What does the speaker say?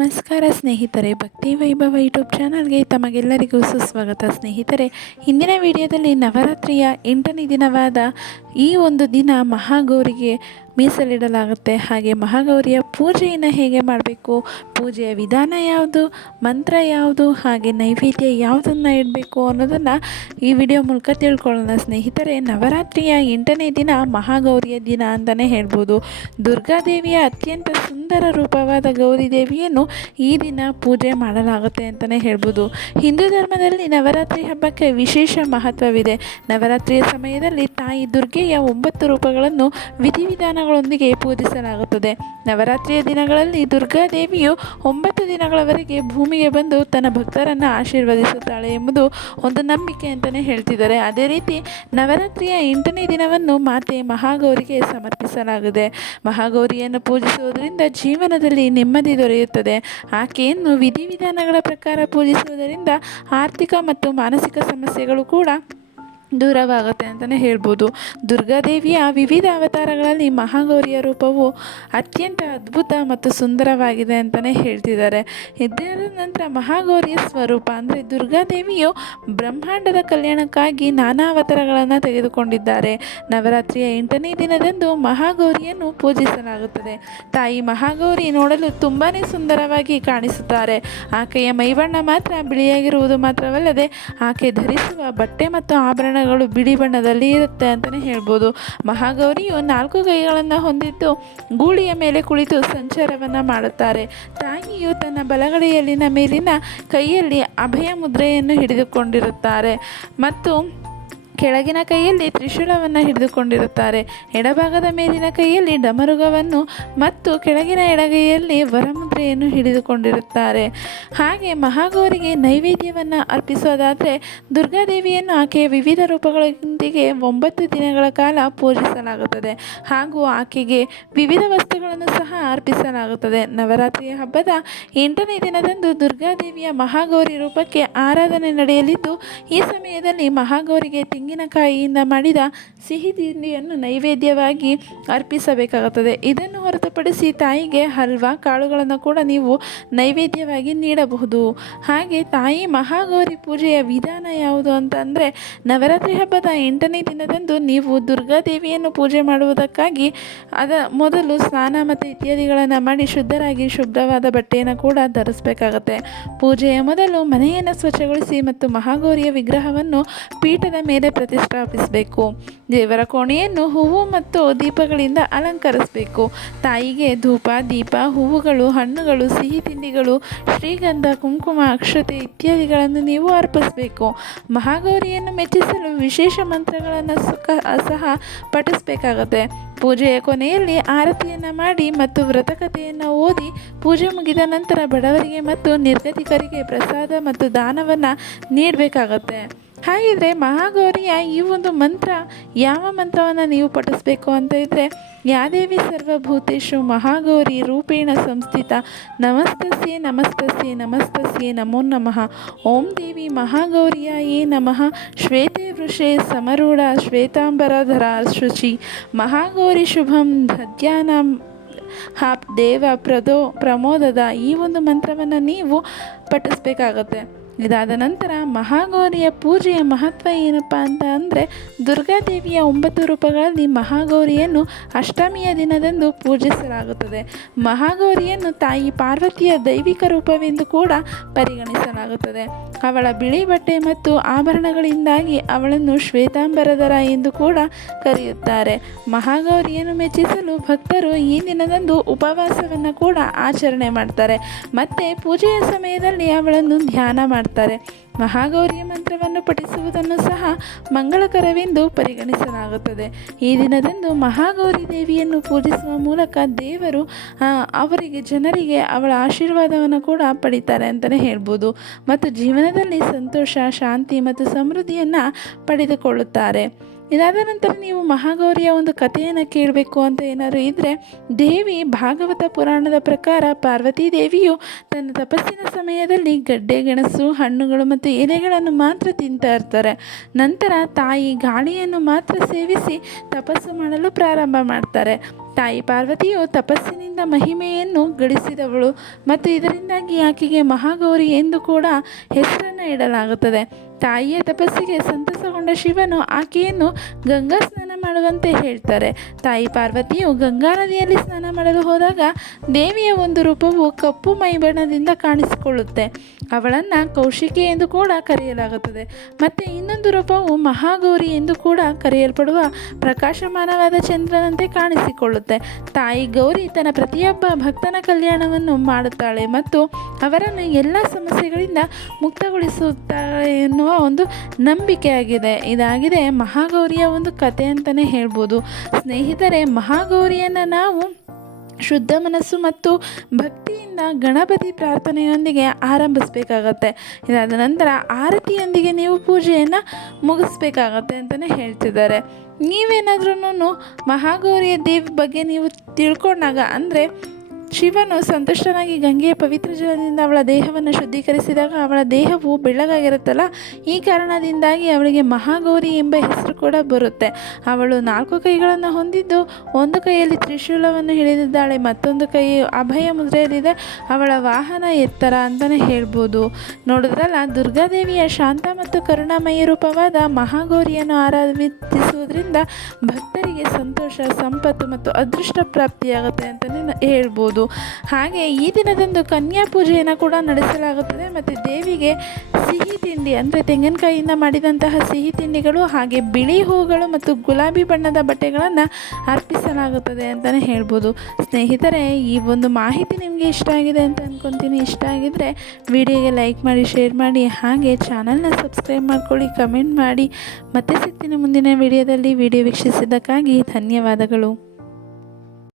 ನಮಸ್ಕಾರ ಸ್ನೇಹಿತರೆ ಭಕ್ತಿ ವೈಭವ ಯೂಟ್ಯೂಬ್ ಚಾನಲ್ಗೆ ತಮಗೆಲ್ಲರಿಗೂ ಸುಸ್ವಾಗತ ಸ್ನೇಹಿತರೆ. ಹಿಂದಿನ ವಿಡಿಯೋದಲ್ಲಿ ನವರಾತ್ರಿಯ ಎಂಟನೇ ದಿನವಾದ ಈ ಒಂದು ದಿನ ಮಹಾಗೌರಿಗೆ ಮೀಸಲಿಡಲಾಗುತ್ತೆ. ಹಾಗೆ ಮಹಾಗೌರಿಯ ಪೂಜೆಯನ್ನು ಹೇಗೆ ಮಾಡಬೇಕು? ಪೂಜೆಯ ವಿಧಾನ ಯಾವುದು? ಮಂತ್ರ ಯಾವುದು? ಹಾಗೆ ನೈವೇದ್ಯ ಯಾವುದನ್ನು ಇಡಬೇಕು ಅನ್ನೋದನ್ನು ಈ ವಿಡಿಯೋ ಮೂಲಕ ತಿಳ್ಕೊಳ್ಳೋಣ. ಸ್ನೇಹಿತರೆ, ನವರಾತ್ರಿಯ ಎಂಟನೇ ದಿನ ಮಹಾಗೌರಿಯ ದಿನ ಅಂತಲೇ ಹೇಳ್ಬೋದು. ದುರ್ಗಾದೇವಿಯ ಅತ್ಯಂತ ಸುಂದರ ರೂಪವಾದ ಗೌರಿ ದೇವಿಯನ್ನು ಈ ದಿನ ಪೂಜೆ ಮಾಡಲಾಗುತ್ತೆ ಅಂತಲೇ ಹೇಳ್ಬೋದು. ಹಿಂದೂ ಧರ್ಮದಲ್ಲಿ ನವರಾತ್ರಿ ಹಬ್ಬಕ್ಕೆ ವಿಶೇಷ ಮಹತ್ವವಿದೆ. ನವರಾತ್ರಿಯ ಸಮಯದಲ್ಲಿ ತಾಯಿ ದುರ್ಗೆಯ ಒಂಬತ್ತು ರೂಪಗಳನ್ನು ವಿಧಿವಿಧಾನಗಳೊಂದಿಗೆ ಪೂಜಿಸಲಾಗುತ್ತದೆ ನವರಾತ್ರಿಯ ದಿನಗಳಲ್ಲಿ ದುರ್ಗಾದೇವಿಯು ಒಂಬತ್ತು ದಿನಗಳವರೆಗೆ ಭೂಮಿಗೆ ಬಂದು ತನ್ನ ಭಕ್ತರನ್ನು ಆಶೀರ್ವದಿಸುತ್ತಾಳೆ ಎಂಬುದು ಒಂದು ನಂಬಿಕೆ ಅಂತಲೇ ಹೇಳ್ತಿದ್ದಾರೆ. ಅದೇ ರೀತಿ ನವರಾತ್ರಿಯ ಎಂಟನೇ ದಿನವನ್ನು ಮಾತೆ ಮಹಾಗೌರಿಗೆ ಸಮರ್ಪಿಸಲಾಗಿದೆ. ಮಹಾಗೌರಿಯನ್ನು ಪೂಜಿಸುವುದರಿಂದ ಜೀವನದಲ್ಲಿ ನೆಮ್ಮದಿ ದೊರೆಯುತ್ತದೆ. ಆಕೆಯನ್ನು ವಿಧಿವಿಧಾನಗಳ ಪ್ರಕಾರ ಪೂಜಿಸುವುದರಿಂದ ಆರ್ಥಿಕ ಮತ್ತು ಮಾನಸಿಕ ಸಮಸ್ಯೆಗಳು ಕೂಡ ದೂರವಾಗುತ್ತೆ ಅಂತಲೇ ಹೇಳ್ಬೋದು. ದುರ್ಗಾದೇವಿಯ ವಿವಿಧ ಅವತಾರಗಳಲ್ಲಿ ಮಹಾಗೌರಿಯ ರೂಪವು ಅತ್ಯಂತ ಅದ್ಭುತ ಮತ್ತು ಸುಂದರವಾಗಿದೆ ಅಂತಲೇ ಹೇಳ್ತಿದ್ದಾರೆ. ಇದರ ನಂತರ ಮಹಾಗೌರಿಯ ಸ್ವರೂಪ ಅಂದರೆ ದುರ್ಗಾದೇವಿಯು ಬ್ರಹ್ಮಾಂಡದ ಕಲ್ಯಾಣಕ್ಕಾಗಿ ನಾನಾ ಅವತಾರಗಳನ್ನು ತೆಗೆದುಕೊಂಡಿದ್ದಾರೆ. ನವರಾತ್ರಿಯ ಎಂಟನೇ ದಿನದಂದು ಮಹಾಗೌರಿಯನ್ನು ಪೂಜಿಸಲಾಗುತ್ತದೆ. ತಾಯಿ ಮಹಾಗೌರಿ ನೋಡಲು ತುಂಬಾ ಸುಂದರವಾಗಿ ಕಾಣಿಸುತ್ತಾರೆ. ಆಕೆಯ ಮೈಬಣ್ಣ ಮಾತ್ರ ಬಿಳಿಯಾಗಿರುವುದು ಮಾತ್ರವಲ್ಲದೆ ಆಕೆ ಧರಿಸುವ ಬಟ್ಟೆ ಮತ್ತು ಆಭರಣ ಬಣ್ಣಗಳು ಬಿಳಿ ಬಣ್ಣದಲ್ಲಿ ಇರುತ್ತೆ ಅಂತಲೇ ಹೇಳ್ಬೋದು. ಮಹಾಗೌರಿಯು ನಾಲ್ಕು ಕೈಗಳನ್ನು ಹೊಂದಿದ್ದು ಗೂಳಿಯ ಮೇಲೆ ಕುಳಿತು ಸಂಚಾರವನ್ನು ಮಾಡುತ್ತಾರೆ. ತಾಯಿಯು ತನ್ನ ಬಲಗಡೆಯಲ್ಲಿನ ಮೇಲಿನ ಕೈಯಲ್ಲಿ ಅಭಯ ಮುದ್ರೆಯನ್ನು ಹಿಡಿದುಕೊಂಡಿರುತ್ತಾರೆ ಮತ್ತು ಕೆಳಗಿನ ಕೈಯಲ್ಲಿ ತ್ರಿಶೂಲವನ್ನು ಹಿಡಿದುಕೊಂಡಿರುತ್ತಾರೆ. ಎಡಭಾಗದ ಮೇಲಿನ ಕೈಯಲ್ಲಿ ಡಮರುಗವನ್ನು ಮತ್ತು ಕೆಳಗಿನ ಎಡಗೈಯಲ್ಲಿ ವರಮುದ್ರೆಯನ್ನು ಹಿಡಿದುಕೊಂಡಿರುತ್ತಾರೆ. ಹಾಗೆ ಮಹಾಗೌರಿಗೆ ನೈವೇದ್ಯವನ್ನು ಅರ್ಪಿಸೋದಾದರೆ ದುರ್ಗಾದೇವಿಯನ್ನು ಆಕೆಯ ವಿವಿಧ ರೂಪಗಳೊಂದಿಗೆ ಒಂಬತ್ತು ದಿನಗಳ ಕಾಲ ಪೂಜಿಸಲಾಗುತ್ತದೆ. ಹಾಗೂ ಆಕೆಗೆ ವಿವಿಧ ವಸ್ತುಗಳನ್ನು ಸಹ ಅರ್ಪಿಸಲಾಗುತ್ತದೆ. ನವರಾತ್ರಿಯ ಹಬ್ಬದ ಎಂಟನೇ ದಿನದಂದು ದುರ್ಗಾದೇವಿಯ ಮಹಾಗೌರಿ ರೂಪಕ್ಕೆ ಆರಾಧನೆ ನಡೆಯಲಿದ್ದು, ಈ ಸಮಯದಲ್ಲಿ ಮಹಾಗೌರಿಗೆ ತಿಂಗಿ ತೆಂಗಿನಕಾಯಿಯಿಂದ ಮಾಡಿದ ಸಿಹಿ ತಿಂಡಿಯನ್ನು ನೈವೇದ್ಯವಾಗಿ ಅರ್ಪಿಸಬೇಕಾಗುತ್ತದೆ. ಇದನ್ನು ಹೊರತುಪಡಿಸಿ ತಾಯಿಗೆ ಹಲ್ವಾ, ಕಾಳುಗಳನ್ನು ಕೂಡ ನೀವು ನೈವೇದ್ಯವಾಗಿ ನೀಡಬಹುದು. ಹಾಗೆ ತಾಯಿ ಮಹಾಗೌರಿ ಪೂಜೆಯ ವಿಧಾನ ಯಾವುದು ಅಂತಂದರೆ, ನವರಾತ್ರಿ ಹಬ್ಬದ ಎಂಟನೇ ದಿನದಂದು ನೀವು ದುರ್ಗಾದೇವಿಯನ್ನು ಪೂಜೆ ಮಾಡುವುದಕ್ಕಾಗಿ ಅದ ಮೊದಲು ಸ್ನಾನ ಮತ್ತು ಇತ್ಯಾದಿಗಳನ್ನು ಮಾಡಿ ಶುದ್ಧರಾಗಿ ಶುದ್ಧವಾದ ಬಟ್ಟೆಯನ್ನು ಕೂಡ ಧರಿಸಬೇಕಾಗತ್ತೆ. ಪೂಜೆಯ ಮೊದಲು ಮನೆಯನ್ನು ಸ್ವಚ್ಛಗೊಳಿಸಿ ಮತ್ತು ಮಹಾಗೌರಿಯ ವಿಗ್ರಹವನ್ನು ಪೀಠದ ಮೇಲೆ ಪ್ರತಿಷ್ಠಾಪಿಸಬೇಕು. ದೇವರ ಕೋಣೆಯನ್ನು ಹೂವು ಮತ್ತು ದೀಪಗಳಿಂದ ಅಲಂಕರಿಸಬೇಕು. ತಾಯಿಗೆ ಧೂಪ, ದೀಪ, ಹೂವುಗಳು, ಹಣ್ಣುಗಳು, ಸಿಹಿ ತಿಂಡಿಗಳು, ಶ್ರೀಗಂಧ, ಕುಂಕುಮ, ಅಕ್ಷತೆ ಇತ್ಯಾದಿಗಳನ್ನು ನೀವು ಅರ್ಪಿಸಬೇಕು. ಮಹಾಗೌರಿಯನ್ನು ಮೆಚ್ಚಿಸಲು ವಿಶೇಷ ಮಂತ್ರಗಳನ್ನು ಸುಖ ಸಹ ಪಠಿಸಬೇಕಾಗುತ್ತೆ. ಪೂಜೆಯ ಕೊನೆಯಲ್ಲಿ ಆರತಿಯನ್ನು ಮಾಡಿ ಮತ್ತು ವ್ರತಕಥೆಯನ್ನು ಓದಿ ಪೂಜೆ ಮುಗಿದ ನಂತರ ಬಡವರಿಗೆ ಮತ್ತು ನಿರ್ಗತಿಕರಿಗೆ ಪ್ರಸಾದ ಮತ್ತು ದಾನವನ್ನು ನೀಡಬೇಕಾಗತ್ತೆ. ಹಾಗಿದ್ರೆ ಮಹಾಗೌರಿಯ ಈ ಒಂದು ಮಂತ್ರ ಯಾವ ಮಂತ್ರವನ್ನು ನೀವು ಪಠಿಸ್ಬೇಕು ಅಂತ ಇದ್ದರೆ ಯಾದೇವಿ ಸರ್ವಭೂತೇಶು ಮಹಾಗೌರಿ ರೂಪೇಣ ಸಂಸ್ಥಿತ, ನಮಸ್ತಸ್ಯೆ ನಮಸ್ತಸ್ಯೆ ನಮಸ್ತಸ್ಯೆ ನಮೋ ನಮಃ. ಓಂ ದೇವಿ ಮಹಾಗೌರಿಯ ಏ ನಮಃ. ಶ್ವೇತೆ ವೃಷೆ ಸಮರೂಢ ಶ್ವೇತಾಂಬರಧರ ಶುಚಿ. ಮಹಾಗೌರಿ ಶುಭಂ ಧ್ಯಾನ ಹಾಪ್ ದೇವ ಪ್ರದೋ ಪ್ರಮೋದದ. ಈ ಒಂದು ಮಂತ್ರವನ್ನು ನೀವು ಪಠಿಸ್ಬೇಕಾಗತ್ತೆ. ಇದಾದ ನಂತರ ಮಹಾಗೌರಿಯ ಪೂಜೆಯ ಮಹತ್ವ ಏನಪ್ಪ ಅಂತ ಅಂದರೆ ದುರ್ಗಾದೇವಿಯ ಒಂಬತ್ತು ರೂಪಗಳಲ್ಲಿ ಮಹಾಗೌರಿಯನ್ನು ಅಷ್ಟಮಿಯ ದಿನದಂದು ಪೂಜಿಸಲಾಗುತ್ತದೆ. ಮಹಾಗೌರಿಯನ್ನು ತಾಯಿ ಪಾರ್ವತಿಯ ದೈವಿಕ ರೂಪವೆಂದು ಕೂಡ ಪರಿಗಣಿಸಲಾಗುತ್ತದೆ. ಅವಳ ಬಿಳಿ ಬಟ್ಟೆ ಮತ್ತು ಆಭರಣಗಳಿಂದಾಗಿ ಅವಳನ್ನು ಶ್ವೇತಾಂಬರದರ ಎಂದು ಕೂಡ ಕರೆಯುತ್ತಾರೆ. ಮಹಾಗೌರಿಯನ್ನು ಮೆಚ್ಚಿಸಲು ಭಕ್ತರು ಈ ದಿನದಂದು ಉಪವಾಸವನ್ನು ಕೂಡ ಆಚರಣೆ ಮಾಡ್ತಾರೆ. ಮತ್ತು ಪೂಜೆಯ ಸಮಯದಲ್ಲಿ ಅವಳನ್ನು ಧ್ಯಾನ ಮಾಡ್ತಾರೆ. ಮಾಡ್ತಾರೆ ಮಹಾಗೌರಿಯ ಮಂತ್ರವನ್ನು ಪಠಿಸುವುದನ್ನು ಸಹ ಮಂಗಳಕರವೆಂದು ಪರಿಗಣಿಸಲಾಗುತ್ತದೆ. ಈ ದಿನದಂದು ಮಹಾಗೌರಿ ದೇವಿಯನ್ನು ಪೂಜಿಸುವ ಮೂಲಕ ದೇವರು ಅವರಿಗೆ ಜನರಿಗೆ ಅವಳ ಆಶೀರ್ವಾದವನ್ನು ಕೂಡ ಪಡಿತಾರೆ ಅಂತಲೇ ಹೇಳ್ಬೋದು. ಮತ್ತು ಜೀವನದಲ್ಲಿ ಸಂತೋಷ, ಶಾಂತಿ ಮತ್ತು ಸಮೃದ್ಧಿಯನ್ನು ಪಡೆದುಕೊಳ್ಳುತ್ತಾರೆ. ಇದಾದ ನಂತರ ನೀವು ಮಹಾಗೌರಿಯ ಒಂದು ಕಥೆಯನ್ನು ಕೇಳಬೇಕು ಅಂತ ಏನಾದರೂ ಇದ್ದರೆ ದೇವಿ ಭಾಗವತ ಪುರಾಣದ ಪ್ರಕಾರ ಪಾರ್ವತಿ ದೇವಿಯು ತನ್ನ ತಪಸ್ಸಿನ ಸಮಯದಲ್ಲಿ ಗಡ್ಡೆ, ಗೆಣಸು, ಹಣ್ಣುಗಳು ಮತ್ತು ಎಲೆಗಳನ್ನು ಮಾತ್ರ ತಿಂತಾ ಇರ್ತಾರೆ. ನಂತರ ತಾಯಿ ಗಾಳಿಯನ್ನು ಮಾತ್ರ ಸೇವಿಸಿ ತಪಸ್ಸು ಮಾಡಲು ಪ್ರಾರಂಭ ಮಾಡ್ತಾರೆ. ತಾಯಿ ಪಾರ್ವತಿಯು ತಪಸ್ಸಿನಿಂದ ಮಹಿಮೆಯನ್ನು ಗಳಿಸಿದವಳು ಮತ್ತು ಇದರಿಂದಾಗಿ ಆಕೆಗೆ ಮಹಾಗೌರಿ ಎಂದು ಕೂಡ ಹೆಸರನ್ನು ಇಡಲಾಗುತ್ತದೆ. ತಾಯಿಯ ತಪಸ್ಸಿಗೆ ಸಂತಸಗೊಂಡ ಶಿವನು ಆಕೆಯನ್ನು ಗಂಗಾ ಸ್ನಾನ ಮಾಡುವಂತೆ ಹೇಳ್ತಾರೆ. ತಾಯಿ ಪಾರ್ವತಿಯು ಗಂಗಾ ನದಿಯಲ್ಲಿ ಸ್ನಾನ ಮಾಡಲು ಹೋದಾಗ ದೇವಿಯ ಒಂದು ರೂಪವು ಕಪ್ಪು ಮೈಬಣ್ಣದಿಂದ ಕಾಣಿಸಿಕೊಳ್ಳುತ್ತೆ. ಅವಳನ್ನು ಕೌಶಿಕೆ ಎಂದು ಕೂಡ ಕರೆಯಲಾಗುತ್ತದೆ. ಮತ್ತು ಇನ್ನೊಂದು ರೂಪವು ಮಹಾಗೌರಿ ಎಂದು ಕೂಡ ಕರೆಯಲ್ಪಡುವ ಪ್ರಕಾಶಮಾನವಾದ ಚಂದ್ರನಂತೆ ಕಾಣಿಸಿಕೊಳ್ಳುತ್ತೆ. ತಾಯಿ ಗೌರಿ ತನ್ನ ಪ್ರತಿಯೊಬ್ಬ ಭಕ್ತನ ಕಲ್ಯಾಣವನ್ನು ಮಾಡುತ್ತಾಳೆ ಮತ್ತು ಅವರನ್ನು ಎಲ್ಲ ಸಮಸ್ಯೆಗಳಿಂದ ಮುಕ್ತಗೊಳಿಸುತ್ತಾಳೆ ಎನ್ನುವ ಒಂದು ನಂಬಿಕೆ ಆಗಿದೆ ಇದಾಗಿದೆ ಮಹಾಗೌರಿಯ ಒಂದು ಕತೆ ಅಂತಲೇ ಹೇಳ್ಬೋದು. ಸ್ನೇಹಿತರೆ, ಮಹಾಗೌರಿಯನ್ನು ನಾವು ಶುದ್ಧ ಮನಸ್ಸು ಮತ್ತು ಭಕ್ತಿಯಿಂದ ಗಣಪತಿ ಪ್ರಾರ್ಥನೆಯೊಂದಿಗೆ ಆರಂಭಿಸಬೇಕಾಗತ್ತೆ. ಇದಾದ ನಂತರ ಆರತಿಯೊಂದಿಗೆ ನೀವು ಪೂಜೆಯನ್ನು ಮುಗಿಸ್ಬೇಕಾಗತ್ತೆ ಅಂತಲೇ ಹೇಳ್ತಿದ್ದಾರೆ. ನೀವೇನಾದ್ರೂ ಮಹಾಗೌರಿಯ ದೇವಿ ಬಗ್ಗೆ ನೀವು ತಿಳ್ಕೊಂಡಾಗ ಅಂದರೆ ಶಿವನು ಸಂತುಷ್ಟನಾಗಿ ಗಂಗೆಯ ಪವಿತ್ರ ಜಲದಿಂದ ಅವಳ ದೇಹವನ್ನು ಶುದ್ಧೀಕರಿಸಿದಾಗ ಅವಳ ದೇಹವು ಬೆಳ್ಳಗಾಗಿರುತ್ತಲ್ಲ, ಈ ಕಾರಣದಿಂದಾಗಿ ಅವಳಿಗೆ ಮಹಾಗೌರಿ ಎಂಬ ಹೆಸರು ಕೂಡ ಬರುತ್ತೆ. ಅವಳು ನಾಲ್ಕು ಕೈಗಳನ್ನು ಹೊಂದಿದ್ದು, ಒಂದು ಕೈಯಲ್ಲಿ ತ್ರಿಶೂಲವನ್ನು ಹಿಡಿದಿದ್ದಾಳೆ, ಮತ್ತೊಂದು ಕೈ ಅಭಯ ಮುದ್ರೆಯಲ್ಲಿದೆ, ಅವಳ ವಾಹನ ಎತ್ತರ ಅಂತಲೇ ಹೇಳ್ಬೋದು. ನೋಡಿದ್ರಲ್ಲ, ದುರ್ಗಾದೇವಿಯ ಶಾಂತ ಮತ್ತು ಕರುಣಾಮಯ ರೂಪವಾದ ಮಹಾಗೌರಿಯನ್ನು ಆರಾಧಿಸುವುದರಿಂದ ಭಕ್ತರಿಗೆ ಸಂತೋಷ, ಸಂಪತ್ತು ಮತ್ತು ಅದೃಷ್ಟ ಪ್ರಾಪ್ತಿಯಾಗುತ್ತೆ ಅಂತಲೇ ನ- ಹೇಳ್ಬೋದು ಹಾಗೆ ಈ ದಿನದಂದು ಕನ್ಯಾ ಪೂಜೆಯನ್ನು ಕೂಡ ನಡೆಸಲಾಗುತ್ತದೆ. ಮತ್ತು ದೇವಿಗೆ ಸಿಹಿ ತಿಂಡಿ, ಅಂದರೆ ತೆಂಗಿನಕಾಯಿಯಿಂದ ಮಾಡಿದಂತಹ ಸಿಹಿ ತಿಂಡಿಗಳು ಹಾಗೆ ಬಿಳಿ ಹೂಗಳು ಮತ್ತು ಗುಲಾಬಿ ಬಣ್ಣದ ಬಟ್ಟೆಗಳನ್ನು ಅರ್ಪಿಸಲಾಗುತ್ತದೆ ಅಂತಲೇ ಹೇಳ್ಬೋದು. ಸ್ನೇಹಿತರೆ, ಈ ಒಂದು ಮಾಹಿತಿ ನಿಮಗೆ ಇಷ್ಟ ಆಗಿದೆ ಅಂತ ಅಂದ್ಕೊತೀನಿ ಇಷ್ಟ ಆಗಿದ್ದರೆ ವಿಡಿಯೋಗೆ ಲೈಕ್ ಮಾಡಿ, ಶೇರ್ ಮಾಡಿ, ಹಾಗೆ ಚಾನಲ್ನ ಸಬ್ಸ್ಕ್ರೈಬ್ ಮಾಡ್ಕೊಳ್ಳಿ, ಕಮೆಂಟ್ ಮಾಡಿ. ಮತ್ತೆ ಸಿಗ್ತೀನಿ ಮುಂದಿನ ವಿಡಿಯೋದಲ್ಲಿ. ವಿಡಿಯೋ ವೀಕ್ಷಿಸಿದ್ದಕ್ಕಾಗಿ ಧನ್ಯವಾದಗಳು.